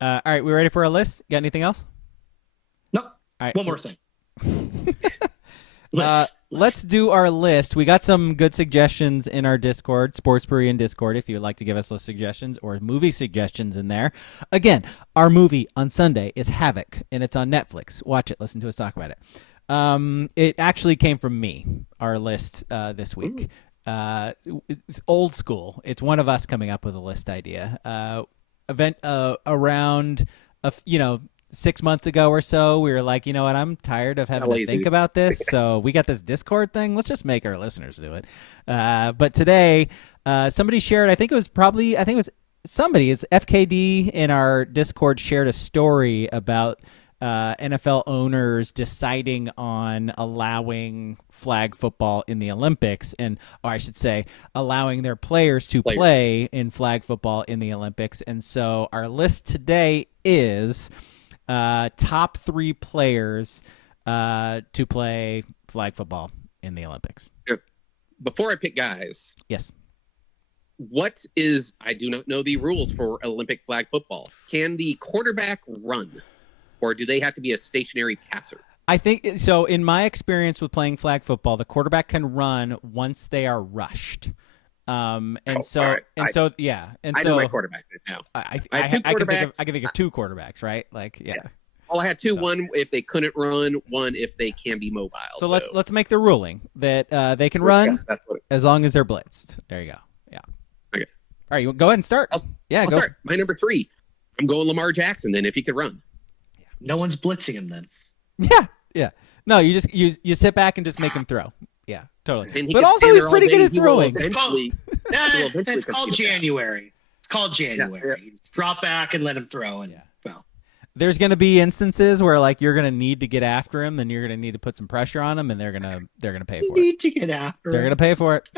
All right, we ready for a list? Got anything else? Nope. All right. One more thing. Let's do our list. We got some good suggestions in our Discord, Sports Brewery and Discord, if you would like to give us list suggestions or movie suggestions in there. Again, our movie on Sunday is Havoc, and it's on Netflix. Watch it. Listen to us talk about it. It actually came from me, our list this week. It's old school. It's one of us coming up with a list idea. Event around, 6 months ago or so, we were like, you know what, I'm tired of having to think about this. So we got this Discord thing. Let's just make our listeners do it. But today, somebody shared, it's FKD in our Discord shared a story about NFL owners deciding on allowing flag football in the Olympics, or I should say, allowing their players to play in flag football in the Olympics. And so our list today is top 3 players to play flag football in the Olympics. Before I pick guys, yes. I do not know the rules for Olympic flag football. Can the quarterback run? Or do they have to be a stationary passer? I think so. In my experience with playing flag football, the quarterback can run once they are rushed. I know my quarterback now. I have two quarterbacks. I can think of 2 quarterbacks, right? Yes. Well, I had 2. One if they couldn't run, one if they can be mobile. So let's make the ruling that they can run as long as they're blitzed. There you go. Yeah. Okay. All right, you go ahead and start. I'll start. My number 3. I'm going Lamar Jackson. Then if he could run. No one's blitzing him then. Yeah. No, you just you sit back and just make him throw. Yeah, totally. But also he's pretty good at throwing. It's called January. It's called January. Yeah. You just drop back and let him throw. And there's going to be instances where you're going to need to get after him, and you're going to need to put some pressure on him, and they're going to pay for it. Need to get after him. They're going to pay for it.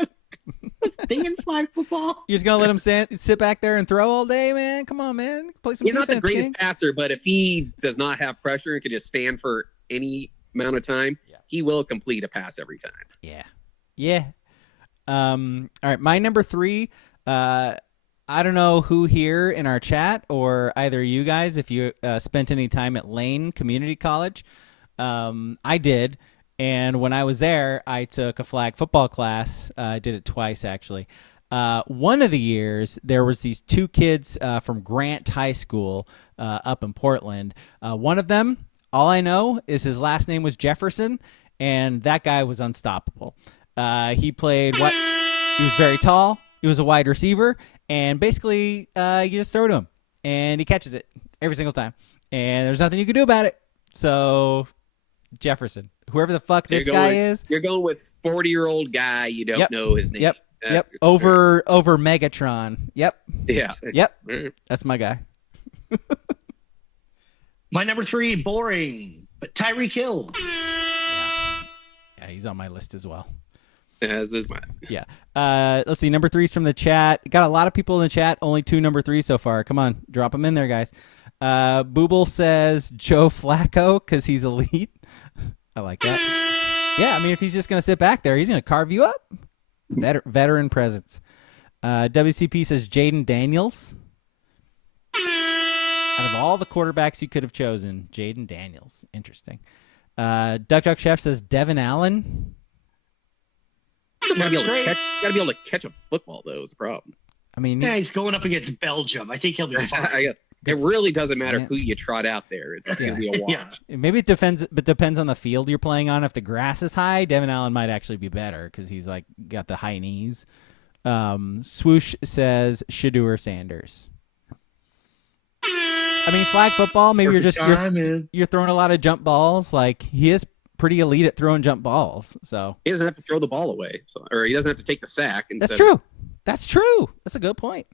Thing in flag football. You're just gonna let him sit back there and throw all day, man? Come on, man. Play some. He's defense, not the greatest King. passer, but if he does not have pressure and can just stand for any amount of time, he will complete a pass every time. Yeah. All right, my number 3. I don't know who here in our chat or either you guys, if you spent any time at Lane Community College. I did. And when I was there, I took a flag football class. I did it twice, actually. One of the years, there was these 2 kids from Grant High School up in Portland. One of them, all I know is his last name was Jefferson, and that guy was unstoppable. He played he was very tall. He was a wide receiver, and basically you just throw to him, and he catches it every single time. And there's nothing you can do about it. So Jefferson. Whoever the fuck this guy is. You're going with 40-year-old guy. You don't know his name. Yep. Over Megatron. Yep. Yeah. Yep. That's my guy. My number 3, boring, but Tyreek Hill. Yeah, he's on my list as well. As is mine. Yeah. Let's see. Number 3's from the chat. Got a lot of people in the chat. Only 2 number 3s so far. Come on. Drop them in there, guys. Booble says Joe Flacco because he's elite. I like that. Yeah, I mean, if he's just going to sit back there, he's going to carve you up. Veteran presence. WCP says Jaden Daniels. Out of all the quarterbacks you could have chosen, Jaden Daniels. Interesting. Duck Chef says Devin Allen. You got to be able to catch a football, though, is the problem. I mean, he's going up against Belgium. I think he'll be fine. I guess it really doesn't matter who you trot out there. It's going to be a wash. Maybe it depends on the field you're playing on. If the grass is high, Devin Allen might actually be better because he's got the high knees. Swoosh says Shedeur Sanders. I mean, flag football. Maybe you're throwing a lot of jump balls. He is pretty elite at throwing jump balls. So he doesn't have to throw the ball away, or he doesn't have to take the sack. That's true. That's true. That's a good point.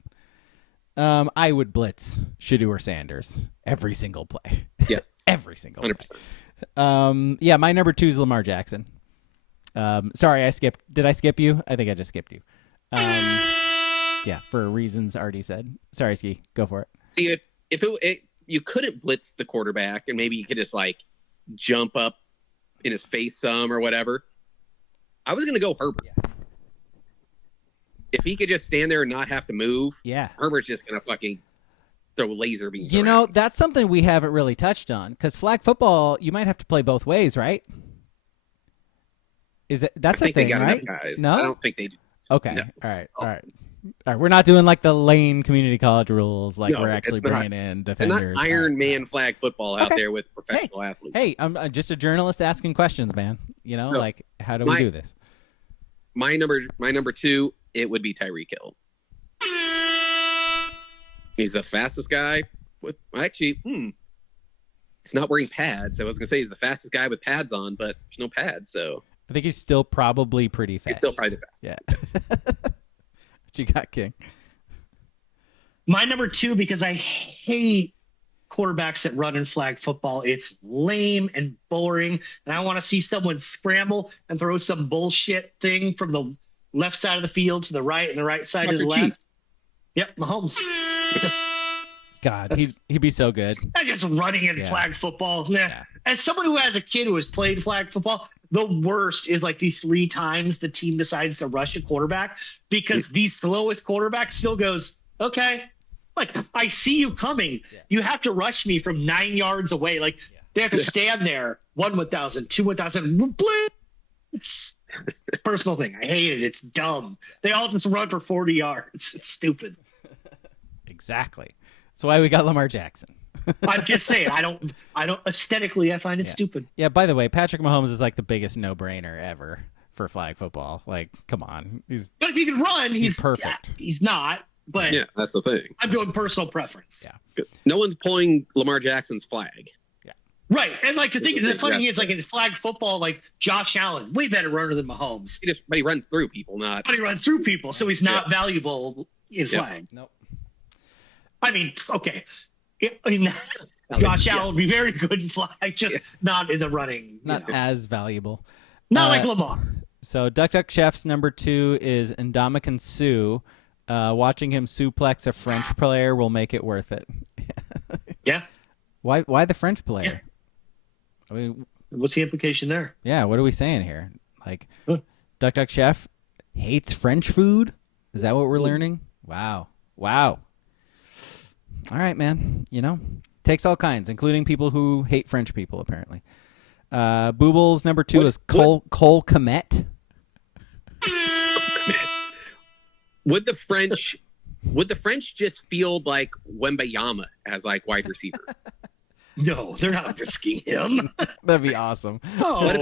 I would blitz Shedeur Sanders every single play. Yes. Every single 100%. play. My number 2 is Lamar Jackson. Sorry, I skipped. Did I skip you? I think I just skipped you. For reasons already said. Sorry, Ski. Go for it. See, if you couldn't blitz the quarterback and maybe you could just jump up in his face some or whatever, I was going to go Herbert. Yeah. If he could just stand there and not have to move, Herbert's just going to fucking throw laser beams. You around. know, that's something we haven't really touched on, because flag football, you might have to play both ways, right? That's I think a thing, they got right? enough guys. No? I don't think they do. Okay. No. All right. We're not doing like the Lane Community College rules, like No, we're actually it's not. bringing in And defenders. not Iron Man flag football out Okay. there with professional athletes. Hey, I'm just a journalist asking questions, man. You know, No. like how do we do this? My number 2, it would be Tyreek Hill. He's the fastest guy with he's not wearing pads. I was gonna say he's the fastest guy with pads on, but there's no pads, so I think he's still probably pretty fast. he's still probably the fastest. Yeah. What you got, King? My number 2, because I hate quarterbacks that run in flag football. It's lame and boring, and I want to see someone scramble and throw some bullshit thing from the left side of the field to the right and the right side to the left. Chiefs. Yep, Mahomes. Just God, he'd be so good. just running in flag football. Nah. Yeah. As someone who has a kid who has played flag football, the worst is like the 3 times the team decides to rush a quarterback, because the slowest quarterback still goes, okay, like I see you coming. Yeah. You have to rush me from 9 yards away. Like they have to stand there 1,000, 2,000. It's personal thing. I hate it. It's dumb. They all just run for 40 yards. It's stupid. Exactly. That's why we got Lamar Jackson. I'm just saying. I don't aesthetically. I find it stupid. Yeah. By the way, Patrick Mahomes is like the biggest no-brainer ever for flag football. Like, come on, But if he can run, he's perfect. Yeah, he's not. But Yeah, that's the thing. I'm doing personal preference. Yeah. No one's pulling Lamar Jackson's flag. Right. And like the thing, the funny thing Yeah. is, like in flag football, like Josh Allen, way better runner than Mahomes. But he runs through people, not. But he runs through people, so he's not valuable in flag. Nope. I mean, okay. Josh Allen would be very good in flag, just not in the running. Not as valuable. Not like Lamar. So Duck Duck Chef's number 2 is Ndamukong Suh. Watching him suplex a French player will make it worth it. Yeah. Why the French player? Yeah. I mean, What's the implication there? yeah, what are we saying here? Like, Duck Duck Chef hates French food? Is that what we're learning? Wow. All right, man. You know, takes all kinds, including people who hate French people, apparently. Boobles number 2 is Cole Komet. Would the French just field like Wembayama as like wide receiver? No, they're not risking him. That'd be awesome. Oh. What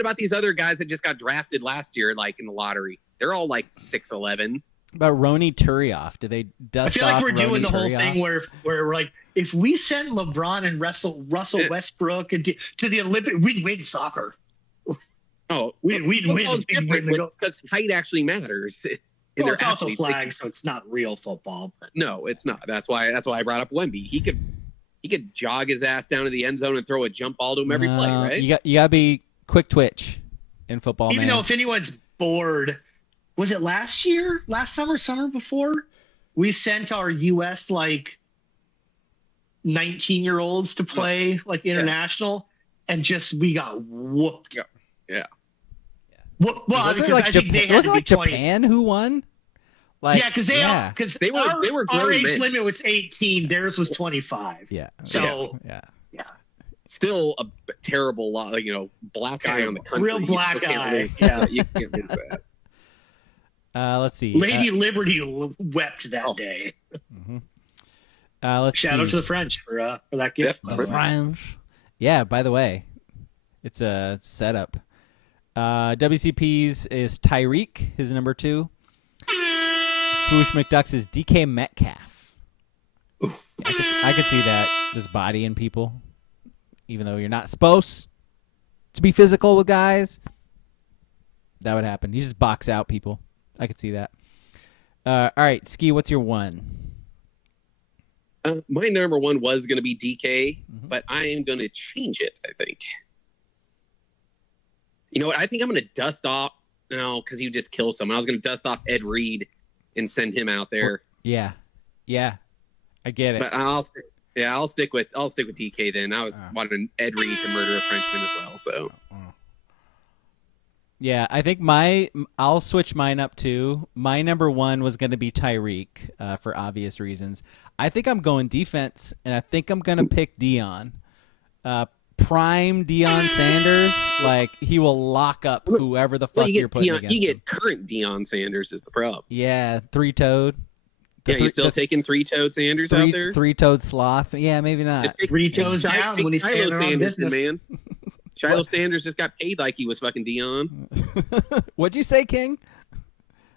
about these other guys that just got drafted last year, like in the lottery? They're all like 6'11". About Roni Turioff. Do they dust I feel like off we're doing Roni the whole Turioff? thing where we're like, if we send LeBron and Russell Westbrook to the Olympic, we'd win soccer. Oh, We'd win. Football's different because height actually matters. Well, it's also flag, so it's not real football. But. No, it's not. That's why I brought up Wemby. He could jog his ass down to the end zone and throw a jump ball to him every play, right? You gotta be quick twitch in football, Even man. though if anyone's bored, was it last summer before? We sent our U.S. like 19-year-olds to play like international, and we got whooped. Yeah. Well, wasn't because it like, I think they had wasn't to like be 20. Japan who won? Like, Yeah, because they were our grown age men. limit was 18, theirs was 25. Yeah. So yeah. Still a terrible lot, black eye on the country. Real You black still can't eye. lose- Yeah. You can't lose that. Let's see. Lady Liberty wept that day. Let's Shout out see. to the French for that gift. Yep. The French. Yeah, by the way, it's a setup. WCP's is Tyreek, his number 2. Swoosh McDucks is DK Metcalf. Yeah, I could see that, just bodying people, even though you're not supposed to be physical with guys. That would happen. You just box out people. I could see that. All right, Ski, what's your 1? My number 1 was going to be DK, but I am going to change it, I think. You know what? I think I'm going to dust off, because he would just kill someone. I was going to dust off Ed Reed and send him out there. Yeah, I get it. But I'll stick with DK then. I was wanting Ed Reed to murder a Frenchman as well. So Yeah, I think I'll switch mine up too. My number one was going to be Tyreek for obvious reasons. I think I'm going defense, and I think I'm going to pick Deion. Prime Deion Sanders, like he will lock up whoever the fuck you're putting against You him. get current Deion Sanders is the problem. Yeah, three-toed. Yeah, you still taking three-toed Sanders out there? Three-toed sloth. Yeah, maybe not. Just take 3 toes down when he's Shiloh standing on Sanders, business. man. Shiloh Sanders just got paid like he was fucking Deion. What'd you say, King?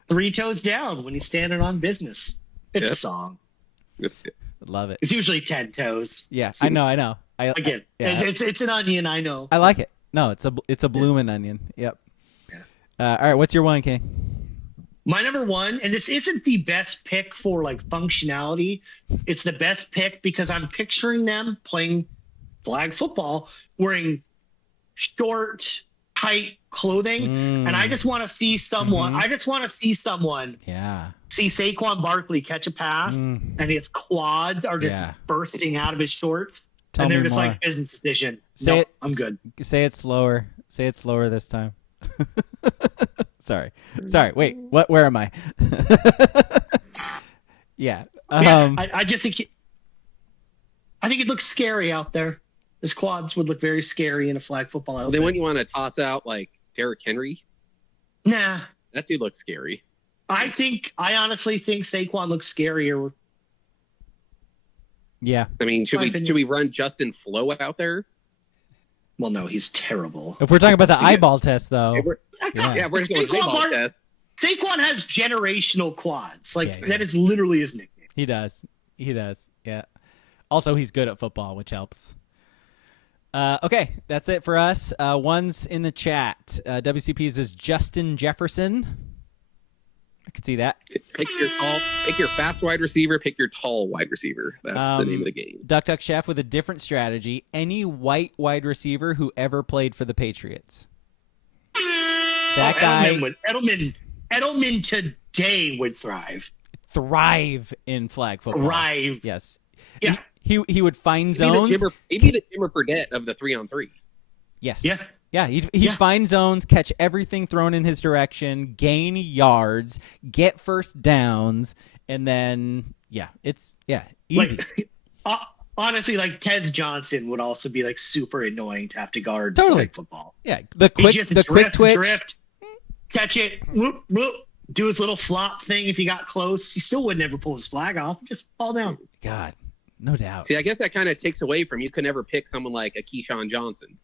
3 toes down when he's standing on business. It's a song. Love it. It's usually 10 toes. Yeah, I know. Again, yeah. it's an onion, I know. I like it. No, it's a blooming onion. Yep. Yeah. All right, what's your one, King? My number one, and this isn't the best pick for like functionality. It's the best pick because I'm picturing them playing flag football, wearing short, tight clothing, and I just want to see someone. I just want to see someone. Yeah. See Saquon Barkley catch a pass, and his quads are just bursting out of his shorts, and they're just more. like business decision. Say it. I'm good. Say it slower. Say it slower this time. Sorry. Wait. What? Where am I? Yeah. I just think. I think it looks scary out there. His quads would look very scary in a flag football outfit. Then when you want to toss out like Derrick Henry, nah, that dude looks scary. I honestly think Saquon looks scarier. Yeah. I mean, should we run Justin Flo out there? Well, no, he's terrible. If we're talking about the eyeball test, though, we're just going eyeball test. Saquon has generational quads. Like that is literally his nickname. He does. Yeah. Also, he's good at football, which helps. Okay, that's it for us. One's in the chat. WCP's is Justin Jefferson. I could see that. Pick your fast wide receiver, pick your tall wide receiver. That's the name of the game. Duck Chef with a different strategy. Any white wide receiver who ever played for the Patriots. That guy. Edelman today would thrive in flag football. Thrive. Yes. Yeah. He would find zones. Maybe the Jimmer Fredette of the 3-on-3. Yes. Yeah. Yeah, he'd find zones, catch everything thrown in his direction, gain yards, get first downs, and then it's easy. Like, honestly, like Tez Johnson would also be like super annoying to have to guard Totally. football. Yeah, the quick twitch, catch it, whoop, whoop, do his little flop thing. If he got close, he still would never pull his flag off. Just fall down. God, no doubt. See, I guess that kind of takes away from you could never pick someone like a Keyshawn Johnson.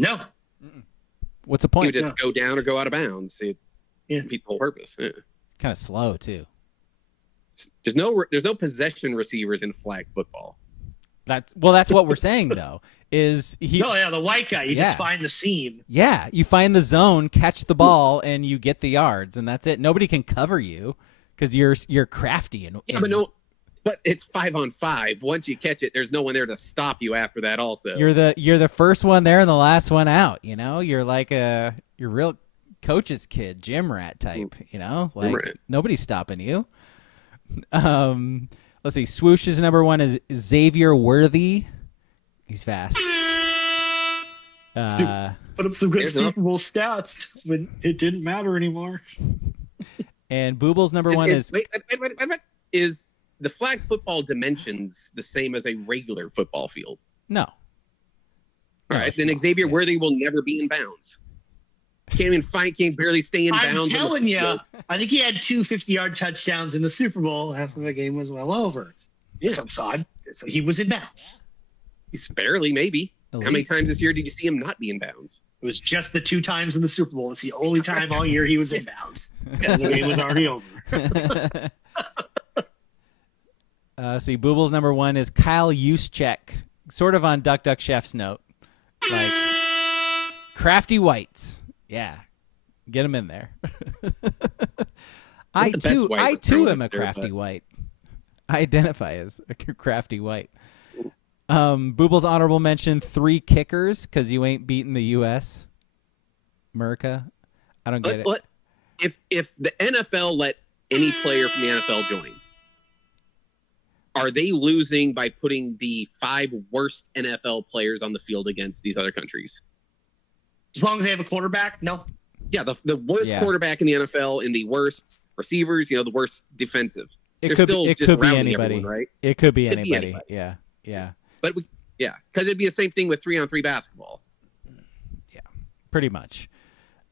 No. What's the point? You would just go down or go out of bounds. It defeats the whole purpose. Yeah. Kind of slow too. There's no possession receivers in flag football. That's what we're saying though. Is he? No, the white guy. You just find the seam. Yeah, you find the zone, catch the ball, and you get the yards, and that's it. Nobody can cover you because you're crafty and But it's 5-on-5. Once you catch it, there's no one there to stop you after that. Also, you're the first one there and the last one out. You know, you're like you're real coach's kid, gym rat type. You know, like nobody's stopping you. Let's see. Swoosh's number one is Xavier Worthy. He's fast. Put up some good Super Bowl stats when it didn't matter anymore. And Booble's number one is wait, is the flag football dimensions the same as a regular football field? No. All right, then Xavier Worthy will never be in bounds. Can't barely stay in bounds. I'm telling you, I think he had 2 50-yard touchdowns in the Super Bowl after the game was well over. Yeah. So he was in bounds. He's barely, maybe. Elite. How many times this year did you see him not be in bounds? It was just the 2 times in the Super Bowl. It's the only time all year he was in bounds. The game was already over. See, Booble's number one is Kyle Juszczyk, sort of on Duck Chef's note. Like, crafty whites. Yeah. Get him in there. I too am a crafty white. I identify as a crafty white. Booble's honorable mention, 3 kickers, because you ain't beating the U.S. America. I don't get it. If the NFL let any player from the NFL join, are they losing by putting the 5 worst NFL players on the field against these other countries? As long as they have a quarterback, no. Yeah, the worst quarterback in the NFL and the worst receivers, the worst defensive. It They're could still be, it just could be routing anybody, everyone, right? It could be Could be anybody. anybody. Yeah. But because it'd be the same thing with 3-on-3 basketball. Yeah, pretty much.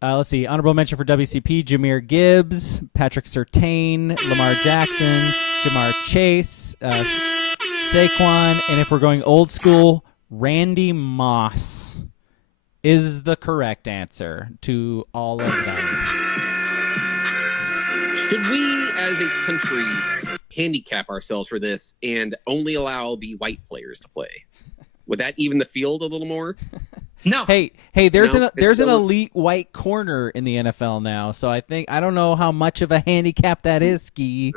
Let's see. Honorable mention for WCP: Jahmyr Gibbs, Patrick Surtain, Lamar Jackson, Jamar Chase, Saquon, and if we're going old school, Randy Moss is the correct answer to all of them. Should we, as a country, handicap ourselves for this and only allow the white players to play? Would that even the field a little more? No. Hey, there's No, an elite white corner in the NFL now, so I don't know how much of a handicap that is, Ski.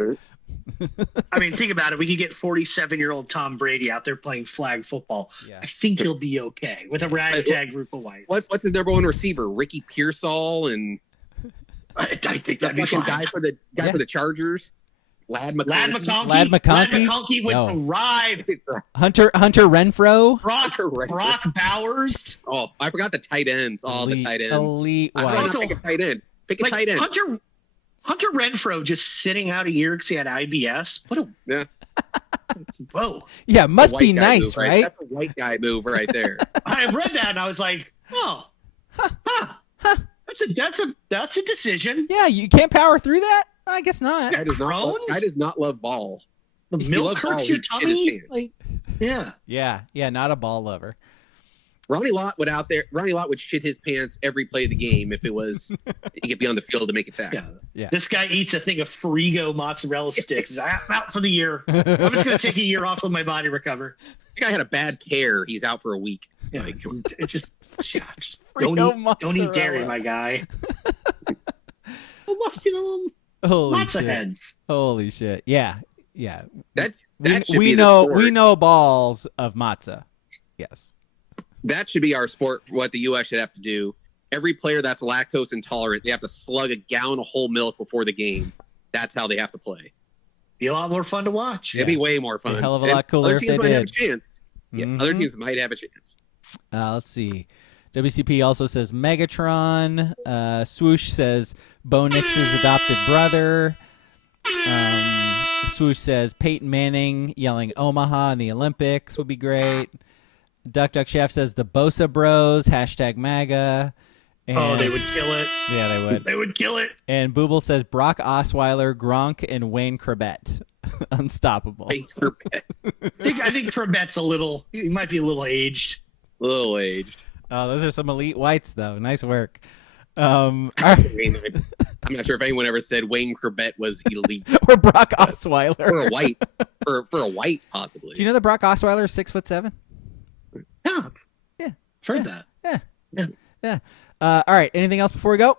I mean, think about it. We could get 47-year-old Tom Brady out there playing flag football. Yeah. I think he'll be okay with a ragtag group of whites. What's his number one receiver? Ricky Pearsall and I think the that'd be fucking fine. guy for the Chargers. Lad McConkey. Lad McConkey? Lad McConkey would arrive. Hunter Renfro. Brock Bowers. Oh, I forgot the tight ends. The tight ends. Elite I white. pick a tight end. Pick a tight end. Hunter Renfro just sitting out a year because he had IBS. Yeah. Whoa. Yeah, must be nice, move, right? That's a white guy move right there. I read that and I was like, that's a decision. Yeah, you can't power through that? I guess not. Guy does not love ball. The If he milk loved ball, hurts your he'd shit his tummy. pants. Like, yeah. Yeah, not a ball lover. Ronnie Lott would shit his pants every play of the game if it was he could be on the field to make a tackle. Yeah. This guy eats a thing of Frigo mozzarella sticks. I'm out for the year. I'm just going to take a year off, let my body recover. The guy had a bad pair. He's out for a week. Yeah, it's just Frigo don't eat dairy, mozzarella. my guy. Holy Lots shit. of heads. Holy shit. Yeah. That should we be know the sport. we know balls of matzah. Yes. That should be our sport. What the U.S. should have to do. Every player that's lactose intolerant, they have to slug a gallon of whole milk before the game. That's how they have to play. Be a lot more fun to watch. It'd be way more fun. Be a hell of a And lot cooler other if teams they might have a did. chance. Yeah, Mhm. other teams might have a chance. Let's see. WCP also says Megatron. Swoosh says Bo Nix's adopted brother. Swoosh says Peyton Manning yelling Omaha in the Olympics would be great. Duck Chef says the Bosa Bros, hashtag MAGA. And, they would kill it. Yeah, they would. They would kill it. And Booble says Brock Osweiler, Gronk, and Wayne Corbett. Unstoppable. Wayne Corbett. I think Corbett's he might be a little aged. A little aged. Oh, those are some elite whites, though. Nice work. All right. I'm not sure if anyone ever said Wayne Corbett was elite. Or Brock Osweiler. For a white. For a white, possibly. Do you know that Brock Osweiler is 6'7"? Yeah. Yeah. Heard that. Yeah. All right. Anything else before we go?